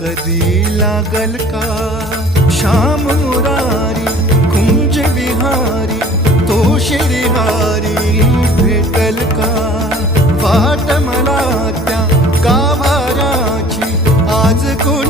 कधी लागल का? श्याम मुरारी कुंज विहारी तो श्रीहारी भेटल का? वाट मला त्या गाभाराची आज कुठे